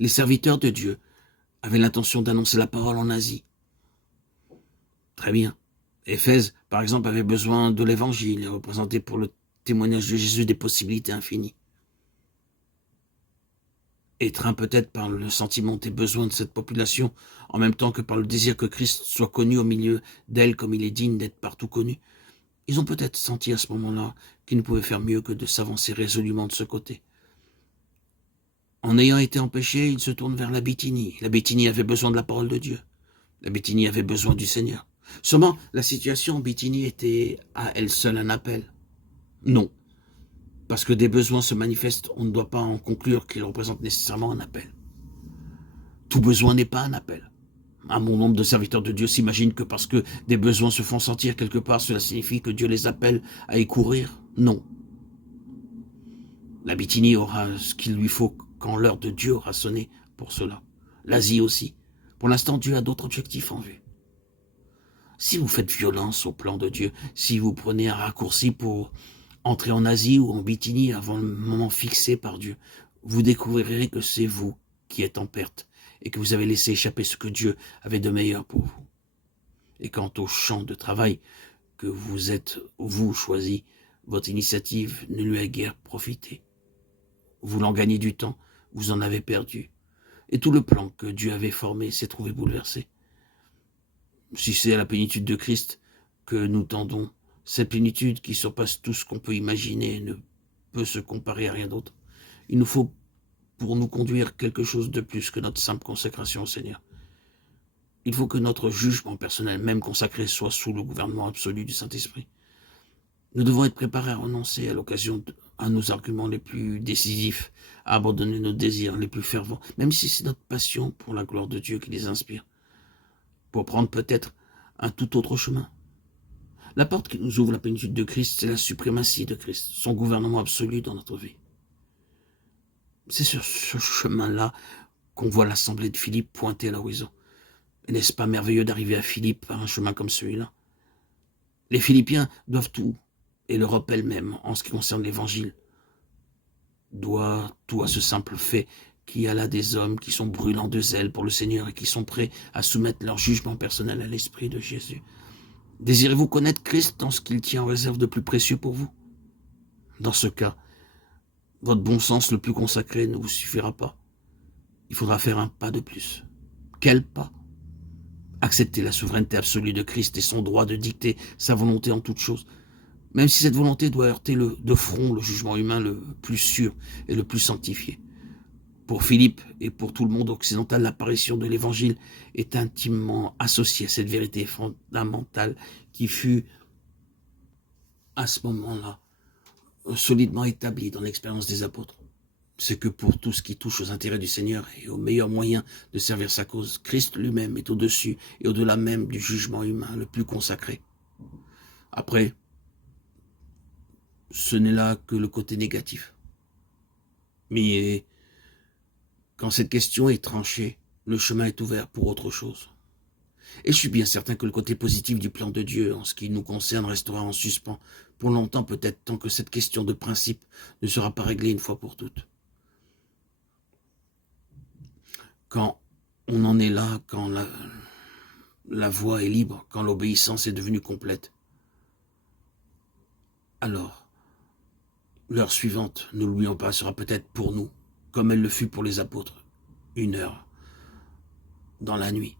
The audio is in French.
Les serviteurs de Dieu avaient l'intention d'annoncer la parole en Asie. Très bien. Éphèse, par exemple, avait besoin de l'évangile et représentait pour le témoignage de Jésus des possibilités infinies. Étreint peut-être par le sentiment des besoins de cette population, en même temps que par le désir que Christ soit connu au milieu d'elle comme il est digne d'être partout connu, ils ont peut-être senti à ce moment-là qu'ils ne pouvaient faire mieux que de s'avancer résolument de ce côté. En ayant été empêchés, ils se tournent vers la Bithynie. La Bithynie avait besoin de la parole de Dieu. La Bithynie avait besoin du Seigneur. Seulement, la situation en Bithynie était à elle seule un appel. Non. Parce que des besoins se manifestent, on ne doit pas en conclure qu'ils représentent nécessairement un appel. Tout besoin n'est pas un appel. Un bon nombre de serviteurs de Dieu s'imaginent que parce que des besoins se font sentir quelque part, cela signifie que Dieu les appelle à y courir. Non. La Bithynie aura ce qu'il lui faut quand l'heure de Dieu aura sonné pour cela. L'Asie aussi. Pour l'instant, Dieu a d'autres objectifs en vue. Si vous faites violence au plan de Dieu, si vous prenez un raccourci pour entrer en Asie ou en Bithynie avant le moment fixé par Dieu, vous découvrirez que c'est vous qui êtes en perte et que vous avez laissé échapper ce que Dieu avait de meilleur pour vous. Et quant au champ de travail que vous êtes, vous, choisi, votre initiative ne lui a guère profité. Voulant gagner du temps, vous en avez perdu. Et tout le plan que Dieu avait formé s'est trouvé bouleversé. Si c'est à la plénitude de Christ que nous tendons, cette plénitude qui surpasse tout ce qu'on peut imaginer ne peut se comparer à rien d'autre, il nous faut pour nous conduire quelque chose de plus que notre simple consécration au Seigneur. Il faut que notre jugement personnel, même consacré, soit sous le gouvernement absolu du Saint-Esprit. Nous devons être préparés à renoncer à l'occasion à nos arguments les plus décisifs, à abandonner nos désirs les plus fervents, même si c'est notre passion pour la gloire de Dieu qui les inspire, pour prendre peut-être un tout autre chemin. La porte qui nous ouvre la plénitude de Christ, c'est la suprématie de Christ, son gouvernement absolu dans notre vie. C'est sur ce chemin-là qu'on voit l'assemblée de Philippe pointer à l'horizon. Et n'est-ce pas merveilleux d'arriver à Philippe par un chemin comme celui-là? Les Philippiens doivent tout, et l'Europe elle-même, en ce qui concerne l'Évangile, doit tout à ce simple fait qu'il y a là des hommes qui sont brûlants de zèle pour le Seigneur et qui sont prêts à soumettre leur jugement personnel à l'Esprit de Jésus. Désirez-vous connaître Christ dans ce qu'il tient en réserve de plus précieux pour vous? Dans ce cas, votre bon sens le plus consacré ne vous suffira pas. Il faudra faire un pas de plus. Quel pas? Accepter la souveraineté absolue de Christ et son droit de dicter sa volonté en toutes choses, même si cette volonté doit heurter de front le jugement humain le plus sûr et le plus sanctifié. Pour Philippe et pour tout le monde occidental, l'apparition de l'Évangile est intimement associée à cette vérité fondamentale qui fut, à ce moment-là, solidement établie dans l'expérience des apôtres. C'est que pour tout ce qui touche aux intérêts du Seigneur et aux meilleurs moyens de servir sa cause, Christ lui-même est au-dessus et au-delà même du jugement humain le plus consacré. Après, ce n'est là que le côté négatif. Mais quand cette question est tranchée, le chemin est ouvert pour autre chose. Et je suis bien certain que le côté positif du plan de Dieu, en ce qui nous concerne, restera en suspens pour longtemps peut-être, tant que cette question de principe ne sera pas réglée une fois pour toutes. Quand on en est là, quand la voie est libre, quand l'obéissance est devenue complète, alors, l'heure suivante, ne l'oublions pas, sera peut-être pour nous, comme elle le fut pour les apôtres, une heure dans la nuit.